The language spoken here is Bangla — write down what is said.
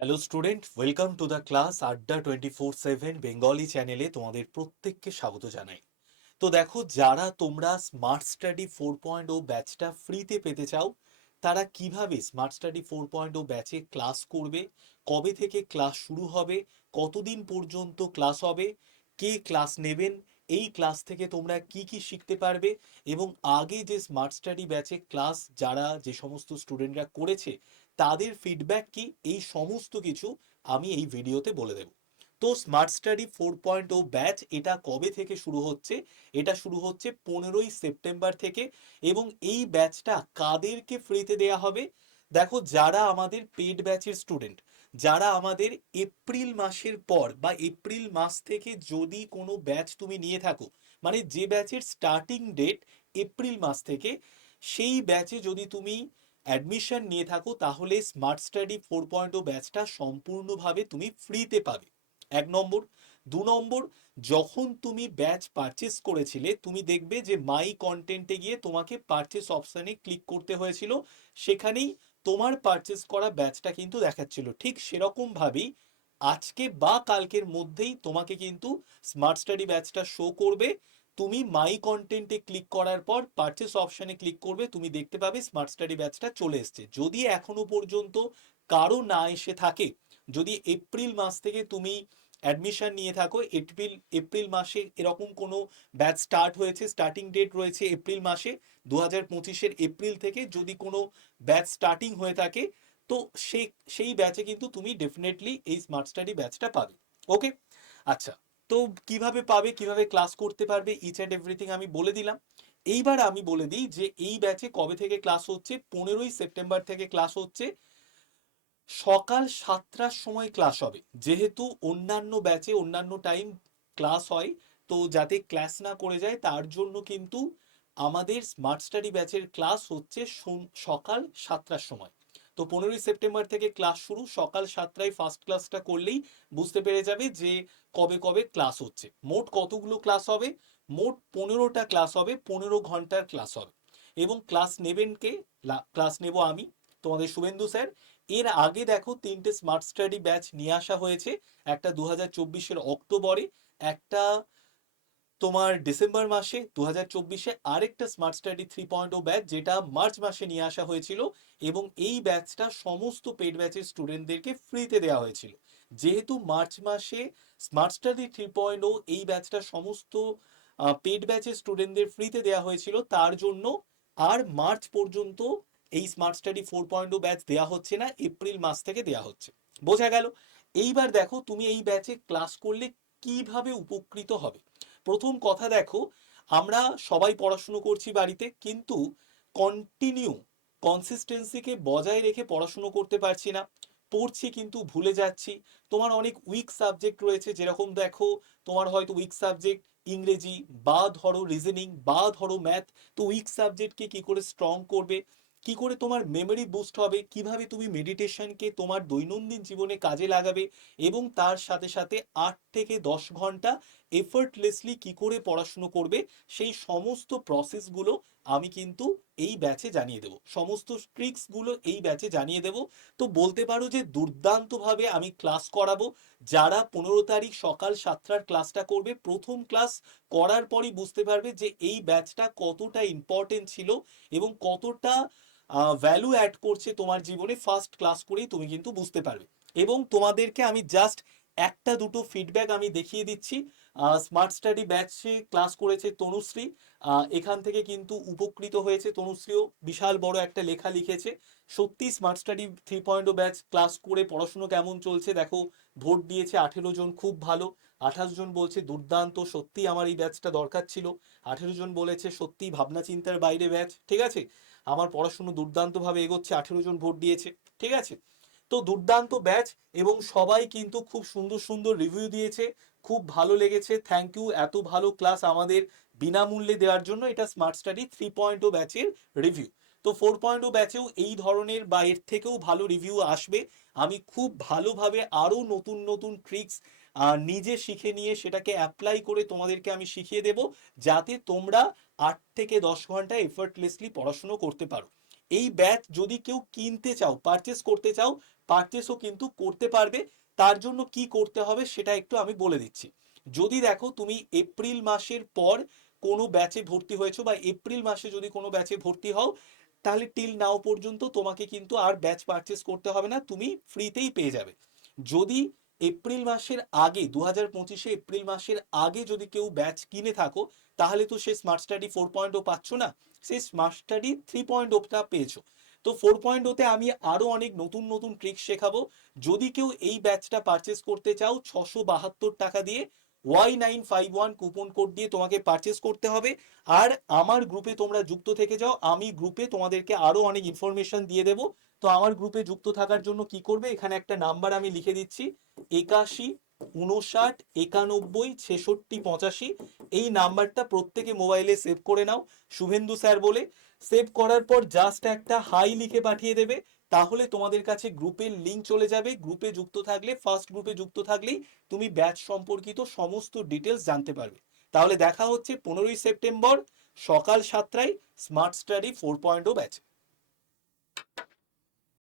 Hello student welcome to the class Adda twenty four seven Bengali চ্যানেলে তোমাদের প্রত্যেককে স্বাগত জানাই। তো দেখো, যারা তোমরা smart study four point O ব্যাচটা ফ্রিতে পেতে চাও, তারা কীভাবে smart study four point O ব্যাচে ক্লাস করবে, কবে থেকে ক্লাস শুরু হবে, কতদিন পর্যন্ত ক্লাস হবে, কে ক্লাস নেবেন এই ক্লাস থেকে তোমরা কি কি শিখতে পারবে? এবং আগে যে স্মার্ট স্টাডি ব্যাচে ক্লাস যারা যে সমস্ত স্টুডেন্টরা করেছে, তাদের ফিডব্যাক কি? এই সমস্ত কিছু আমি এই ভিডিওতে বলে দেব। তো smart study four point O batch এটা কবে থেকে শুরু হচ্ছে? এটা শুরু হচ্ছে পনেরোই সেপ্টেম্বর থেকে। এবং এই ব্যাচটা কাদেরকে ফ্রিতে দেয়া হবে? দেখো, যারা আমাদের পেড ব্যাচের স্টুডেন্ট যারা আমাদের এপ্রিল মাসের পর বা এপ্রিল মাস থেকে যদি কোনো ব্যাচ তুমি নিয়ে থাকো মানে যে ব্যাচের স্টার্টিং ডেট এপ্রিল মাস থেকে, সেই ব্যাচে যদি তুমি অ্যাডমিশন নিয়ে থাকো, তাহলে smart study four point O ব্যাচটা সম্পূর্ণভাবে তুমি ফ্রিতে পাবে। এক নম্বর। দু নম্বর, যখন তুমি ব্যাচ পারচেস করেছিলে, তুমি দেখবে যে মাই কন্টেন্টে গিয়ে তোমাকে পারচেস অপশানে ক্লিক করতে হয়েছিল। সেখানেই তোমার পারচেস করা ব্যাচটা কিন্তু দেখাচ্ছিল। ঠিক সেরকম ভাবেই আজকে বা কালকের মধ্যেই তোমাকে কিন্তু স্মার্ট স্টাডি ব্যাচটা শো করবে। তুমি মাই কন্টেন্টে ক্লিক করার পর পারচেস অপশানে ক্লিক করবে, তুমি দেখতে পাবে স্মার্ট স্টাডি ব্যাচটা চলে এসছে। যদি এখনও পর্যন্ত কারও না এসে থাকে, যদি এপ্রিল মাস থেকে তুমি অ্যাডমিশন নিয়ে থাকো এপ্রিল এপ্রিল মাসে এরকম কোনো ব্যাচ স্টার্ট হয়েছে স্টার্টিং ডেট রয়েছে এপ্রিল মাসে দু হাজার পঁচিশের এপ্রিল থেকে যদি কোনো ব্যাচ স্টার্টিং হয়ে থাকে, তো সেই সেই ব্যাচে কিন্তু তুমি ডেফিনেটলি এই স্মার্ট স্টাডি ব্যাচটা পাবে ওকে আচ্ছা তো কীভাবে পাবে, কীভাবে ক্লাস করতে পারবে ইচ অ্যান্ড এভরিথিং আমি বলে দিলাম। এইবার আমি বলে দিই যে এই ব্যাচে কবে থেকে ক্লাস হচ্ছে? পনেরোই সেপ্টেম্বর থেকে ক্লাস হচ্ছে সকাল সাতটার সময় ক্লাস হবে। যেহেতু অন্যান্য ব্যাচে অন্যান্য টাইম ক্লাস হয়, তো যাতে ক্লাস না করে যায়, তার জন্য কিন্তু আমাদের স্মার্ট স্টাডি ব্যাচের ক্লাস হচ্ছে সকাল সাতটার সময়। তো পনেরোই সেপ্টেম্বর থেকে ক্লাস শুরু, সকাল সাতটায় ফার্স্ট ক্লাসটা করলেই বুঝতে পেরে যাবে যে কবে কবে ক্লাস হচ্ছে। মোট কতগুলো ক্লাস হবে? মোট পনেরোটা ক্লাস হবে, পনেরো ঘণ্টার ক্লাস হবে। এবং ক্লাস নেবেন কে? ক্লাস নেব আমি, তোমাদের শুভেন্দু স্যার এর আগে দেখো তিনটে স্মার্ট স্টাডি ব্যাচ নিয়ে আসা হয়েছে, একটা দু হাজার চব্বিশের অক্টোবরে, একটা তোমার ডিসেম্বর মাসে দু হাজার চব্বিশে, আরেকটা smart study three point O batch যেটা মার্চ মাসে নিয়ে আসা হয়েছিল এবং এই ব্যাচটা সমস্ত পেড ব্যাচের স্টুডেন্টদেরকে ফ্রিতে দেওয়া হয়েছিল। যেহেতু মার্চ মাসে smart study three point O এই ব্যাচটা সমস্ত পেড ব্যাচের স্টুডেন্টদের ফ্রিতে দেওয়া হয়েছিল, তার জন্য আর মার্চ পর্যন্ত এই smart study four point O batch দেওয়া হচ্ছে না এপ্রিল মাস থেকে দেওয়া হচ্ছে। বোঝা গেল? এইবার দেখো, তুমি এই ব্যাচে ক্লাস করলে কীভাবে উপকৃত হবে? প্রথম কথা দেখো, আমরা সবাই পড়াশুনো করছি বাড়িতে, কিন্তু কন্টিনিউ কনসিস্টেন্সিকে বজায় রেখে পড়াশুনো করতে পারছি না। পড়ছি কিন্তু ভুলে যাচ্ছি। তোমার অনেক উইক সাবজেক্ট রয়েছে, যেরকম দেখো, তোমার হয়তো উইক সাবজেক্ট ইংরেজি, বা ধরো রিজনিং বা ধরো ম্যাথ তো উইক সাবজেক্টকে কি করে স্ট্রং করবে? কি করে তোমার মেমরি বুস্ট হবে? কীভাবে তুমি মেডিটেশনকে তোমার দৈনন্দিন জীবনে কাজে লাগাবে? এবং তার সাথে সাথে আট থেকে দশ ঘণ্টা এফর্টলেসলি কি করে পড়াশুনো করবে? সেই সমস্ত প্রসেসগুলো আমি কিন্তু এই ব্যাচে জানিয়ে দেব। সমস্ত ট্রিক্সগুলো এই ব্যাচে জানিয়ে দেব। তো বলতে পারো যে দুর্দান্তভাবে আমি ক্লাস করাবো। যারা পনেরো তারিখ সকাল সাতটার ক্লাসটা করবে, প্রথম ক্লাস করার পরই বুঝতে পারবে যে এই ব্যাচটা কতটা ইম্পর্টেন্ট ছিল এবং কতটা ভ্যালু অ্যাড করছে তোমার জীবনে ফার্স্ট ক্লাস করেই তুমি কিন্তু বুঝতে পারবে। এবং তোমাদেরকে আমি জাস্ট একটা দুটো ফিডব্যাক আমি দেখিয়ে দিচ্ছি। স্মার্ট স্টাডি ব্যাচে ক্লাস করেছে তনুশ্রী। এখান থেকে কিন্তু উপকৃত হয়েছে তনুশ্রীও। বিশাল বড় একটা লেখা লিখেছে। সত্যি smart study three point batch class করে পড়াশুনো কেমন চলছে দেখো, ভোট দিয়েছে আঠেরো জন খুব ভালো। আঠাশ জন বলছে দুর্দান্ত, সত্যি আমার এই ব্যাচটা দরকার ছিল। আঠেরো জন বলেছে সত্যি ভাবনা চিন্তার বাইরে ব্যাচ ঠিক আছে? আমার পড়াশুনো দুর্দান্তভাবে এগোচ্ছে, আঠেরো জন ভোট দিয়েছে, ঠিক আছে? তো দুর্দান্ত ব্যাচ এবং সবাই কিন্তু খুব সুন্দর সুন্দর রিভিউ দিয়েছে, খুব ভালো লেগেছে থ্যাংক ইউ এত ভালো ক্লাস আমাদের বিনামূল্যে দেওয়ার জন্য এটা smart study three point O ব্যাচের রিভিউ তো ফোর পয়েন্ট ও ব্যাচেও এই ধরনের বা এর থেকেও ভালো রিভিউ আসবে। আমি খুব ভালোভাবে আরও নতুন নতুন ট্রিক্স নিজে শিখে নিয়ে সেটাকে অ্যাপ্লাই করে তোমাদেরকে আমি শিখিয়ে দেব, যাতে তোমরা আট থেকে দশ ঘণ্টা এফার্টলেসলি পড়াশুনো করতে পারো। এই ব্যাচ যদি কেউ কিনতে চাও পারচেস করতে চাও পারচেসও কিন্তু করতে পারবে। তার জন্য কি করতে হবে সেটা একটু আমি বলে দিচ্ছি। যদি দেখো তুমি এপ্রিল মাসের পর কোনো ব্যাচে ভর্তি হয়েছো বা এপ্রিল মাসে যদি কোনো ব্যাচে ভর্তি হও, তাহলে টিল নাও পর্যন্ত তোমাকে কিন্তু আর ব্যাচ পারচেস করতে হবে না, তুমি ফ্রিতেই পেয়ে যাবে। যদি এপ্রিল মাসের আগে দু হাজার পঁচিশে এপ্রিল মাসের আগে যদি কেউ ব্যাচ কিনে থাকো, তাহলে তো সে smart study four point O পাচ্ছ না। সে স্মার্ট স্টাডি থ্রি পয়েন্ট ওটা পেয়েছ। তো ফোর পয়েন্ট ওতে আমি আরও অনেক নতুন নতুন ট্রিক শেখাবো। যদি কেউ এই ব্যাচটা পারচেস করতে চাও, ছশো বাহাত্তর টাকা দিয়ে Y nine five one coupon code দিয়ে তোমাকে পারচেস করতে হবে। আর আমার গ্রুপে তোমরা যুক্ত থেকে যাও, আমি গ্রুপে তোমাদেরকে আরও অনেক ইনফরমেশন দিয়ে দেবো। তো আমার গ্রুপে যুক্ত থাকার জন্য কি করবে? এখানে একটা নাম্বার আমি লিখে দিচ্ছি, একাশি, উনষাট, একানব্বই, ছেষট্টি, পঁচাশি। এই নাম্বারটা প্রত্যেকে মোবাইলে সেভ করে নাও, শুভেন্দু স্যার বলে। সেভ করার পর জাস্ট একটা হাই লিখে পাঠিয়ে দেবে। তাহলে তোমাদের কাছে গ্রুপের লিঙ্ক চলে যাবে। গ্রুপে যুক্ত থাকলে ফার্স্ট গ্রুপে যুক্ত থাকলেই তুমি ব্যাচ সম্পর্কিত সমস্ত ডিটেলস জানতে পারবে। তাহলে দেখা হচ্ছে পনেরোই সেপ্টেম্বর সকাল সাতটায় smart study four point batch